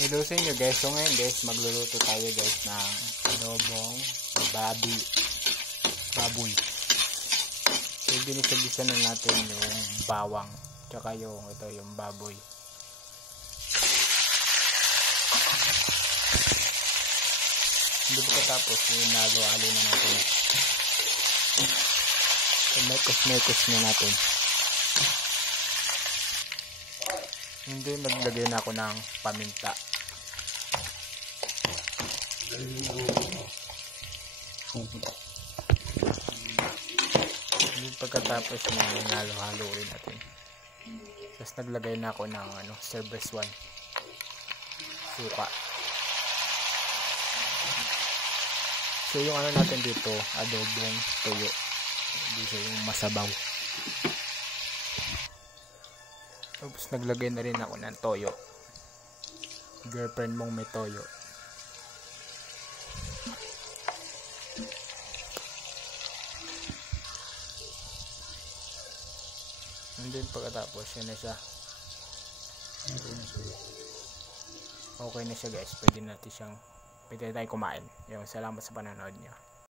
Hello sa inyo guys. So ngayon guys, magluluto tayo guys ng adobong baboy. So ginisa-gisa na natin yung bawang tsaka yung baboy. Hindi pa tapos yung nalo-halo na natin. So mekos na natin. Hindi, maglagay na ako ng paminta. Pagkatapos na halo-haloin natin, tapos naglagay na ako ng Cerberus 1 suka. So yung natin dito, adobong toyo, hindi siya yung masabaw. Tapos naglagay na rin ako ng toyo. Girlfriend mong may toyo. And then pagkatapos yun na siya. Okay na siya guys. Pwede tayong kumain. Yung salamat sa panonood niyo.